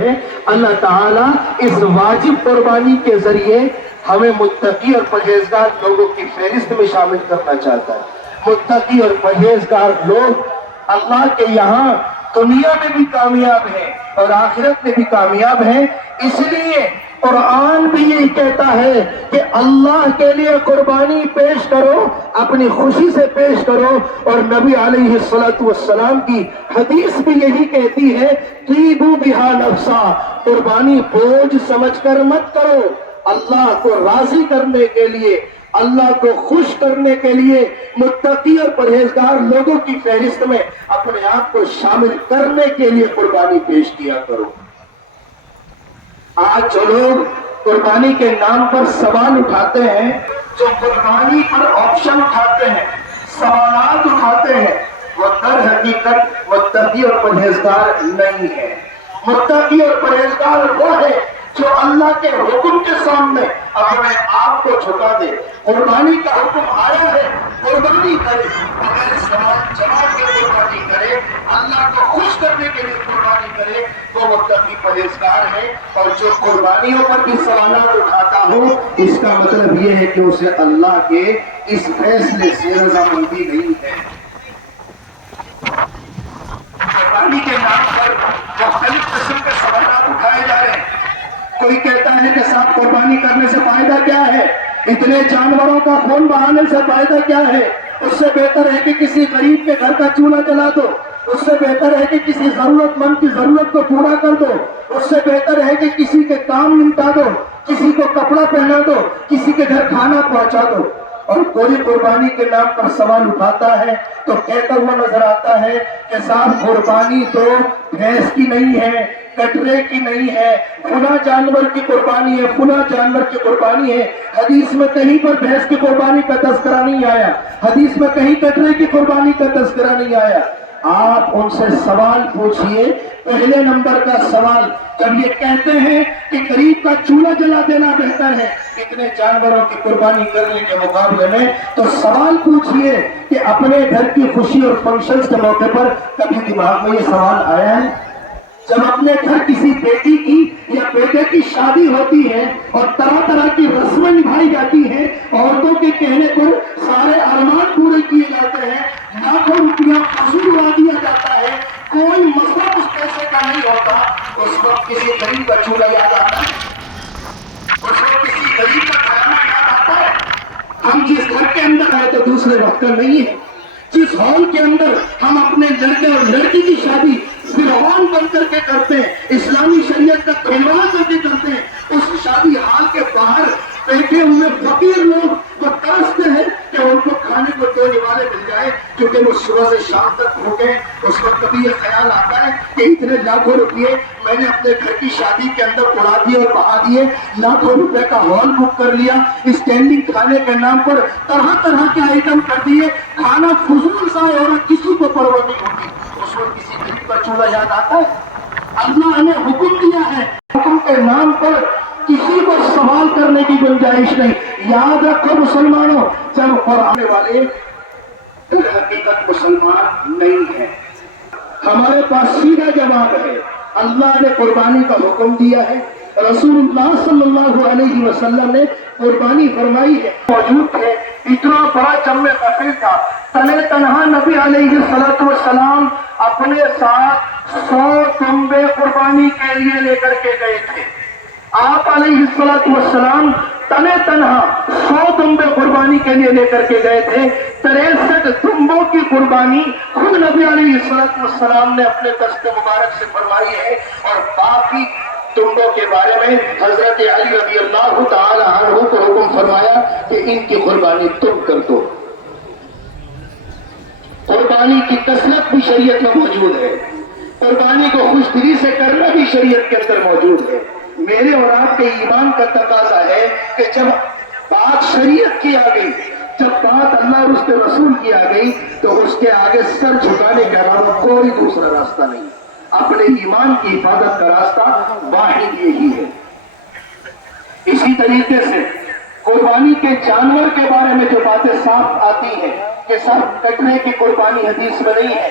اللہ تعالیٰ اس واجب قربانی کے ذریعے ہمیں متقی اور پرہیزگار لوگوں کی فہرست میں شامل کرنا چاہتا ہے۔ متقی اور پرہیزگار لوگ اللہ کے یہاں دنیا میں بھی کامیاب ہیں اور آخرت میں بھی کامیاب ہیں۔ اس لیے قرآن بھی یہی کہتا ہے کہ اللہ کے لیے قربانی پیش کرو، اپنی خوشی سے پیش کرو، اور نبی علیہ السلام کی حدیث بھی یہی کہتی ہے طیبوا بہا نفسا، قربانی بوجھ سمجھ کر مت کرو، اللہ کو راضی کرنے کے لیے، اللہ کو خوش کرنے کے لیے، متقی اور پرہیزگار لوگوں کی فہرست میں اپنے آپ کو شامل کرنے کے لیے قربانی پیش کیا کرو۔ آج جو لوگ قربانی کے نام پر سوال اٹھاتے ہیں، جو قربانی پر آپشن اٹھاتے ہیں، سوالات اٹھاتے ہیں، وہ در حقیقت متقی اور پرہیزگار نہیں ہے۔ متقی اور پرہیزگار وہ ہے جو اللہ کے حکم کے سامنے اپنے آپ کو جھکا دے۔ قربانی کا حکم آیا ہے، قربانی کرے، بغیر سوال جواب کے قربانی کرے، اللہ کو خوش کرنے کے لیے قربانی کرے، وہ متقی پرہیزگار ہے۔ اور جو قربانیوں پر بھی سوالات اٹھاتا ہو، اس کا مطلب یہ ہے کہ اسے اللہ کے اس فیصلے سے رضامندی نہیں ہے۔ قربانی کے نام پر مختلف قسم کے سوالات اٹھائے جا رہے ہیں۔ کوئی کہتا ہے کہ صاحب قربانی کرنے سے فائدہ کیا ہے؟ اتنے جانوروں کا خون بہانے سے فائدہ کیا ہے؟ اس سے بہتر ہے کہ کسی غریب کے گھر کا چولہا جلا دو، اس سے بہتر ہے کہ کسی ضرورت مند کی ضرورت کو پورا کر دو، اس سے بہتر ہے کہ کسی کے کام نمٹا دو، کسی کو کپڑا پہنا دو، کسی کے گھر کھانا پہنچا دو۔ اور کوئی قربانی کے نام پر سوال اٹھاتا ہے تو کہتا ہوا نظر آتا ہے کہ صاحب قربانی تو بھینس کی نہیں ہے، کٹرے کی نہیں ہے، فلاں جانور کی قربانی ہے، فلاں جانور کی قربانی ہے۔ حدیث میں کہیں پر بھینس کی قربانی کا تذکرہ نہیں آیا، حدیث میں کہیں کٹرے کی قربانی کا تذکرہ نہیں آیا۔ آپ ان سے سوال پوچھئے۔ پہلے نمبر کا سوال جب یہ کہتے ہیں کہ غریب کا چولہا جلا دینا بہتر ہے اتنے جانوروں کی قربانی کرنے کے مقابلے میں، تو سوال پوچھئے کہ اپنے گھر کی خوشی اور فنکشنز کے موقع پر کبھی دماغ میں یہ سوال آیا ہے؟ جب اپنے گھر کسی بیٹی کی یا بیٹے کی شادی ہوتی ہے اور طرح طرح کی رسمیں نبھائی جاتی ہیں، عورتوں کے کہنے پر سارے ارمان پورے کیے جاتے ہیں، لاکھوں روپیہ فضول اڑا دیا جاتا ہے، کوئی مطلب اس پیسے کا نہیں ہوتا، اس وقت کسی غریب کا چولہا یاد آتا ہے، اس وقت کسی غریب کا کھانا یاد آتا ہے۔ ہم جس گھر کے اندر آئے تو دوسرے وقت کا نہیں ہے، جس ہال کے اندر ہم اپنے لڑکے اور لڑکی کی شادی فرعون بن کر کے کرتے ہیں، اسلامی شریعت کا کھلواڑ کر کے کرتے ہیں، اس شادی ہال کے باہر بیٹھے ہوئے فقیر لوگ تو ترستے ہیں کہ ان کو کھانے کو دینے والے مل جائے، کیونکہ وہ صبح سے شام تک بھوکے۔ اس وقت کبھی یہ خیال آتا ہے کہ اتنے لاکھوں روپئے میں نے اپنے گھر کی شادی کے اندر اڑا دیے اور بہا دیے، لاکھوں روپے کا ہال بک کر لیا، اسٹینڈنگ کھانے کے نام پر طرح طرح کے آئٹم کر دیے، کھانا فضول سا ہے اور کسی کو پرواہ نہیں ہوتی۔ اس وقت کسی غریب کا چولہا یاد آتا ہے؟ اللہ نے حکم دیا ہے، حکم کے نام پر کسی کو سوال کرنے کی گنجائش نہیں۔ یاد رکھو مسلمانوں، جب قرآن والے در حقیقت مسلمان نہیں ہے، ہمارے پاس سیدھا جواب ہے۔ اللہ نے قربانی کا حکم دیا ہے، رسول اللہ صلی اللہ علیہ وسلم نے قربانی فرمائی ہے، موجود ہے۔ اتنا بڑا جم غفیر تھا، تنے تنہا نبی علیہ السلام اپنے ساتھ 100 دمبے قربانی کے لیے لے کر کے گئے تھے۔ آپ علیہ السلام تنے تنہا 100 دمبے قربانی کے لیے لے کر کے گئے تھے۔ 63 دمبوں کی قربانی خود نبی علیہ السلام نے اپنے دست مبارک سے فرمائی ہے، اور باقی دمبوں کے بارے میں حضرت علی رضی اللہ تعالی عنہ کو حکم فرمایا کہ ان کی قربانی تم کر دو۔ قربانی کی کثرت بھی شریعت میں موجود ہے، قربانی کو خوش دلی سے کرنا بھی شریعت کے اندر موجود ہے۔ میرے اور آپ کے ایمان کا تقاضا ہے کہ جب بات شریعت کی آ گئی، جب بات اللہ اور اس کے رسول کی آ گئی، تو اس کے آگے سر جھکانے کے علاوہ کوئی دوسرا راستہ نہیں۔ اپنے ایمان کی حفاظت کا راستہ واحد یہی ہے۔ اسی طریقے سے قربانی کے جانور کے بارے میں جو باتیں صاف آتی ہیں کہ سب کٹنے کی قربانی حدیث میں نہیں ہے،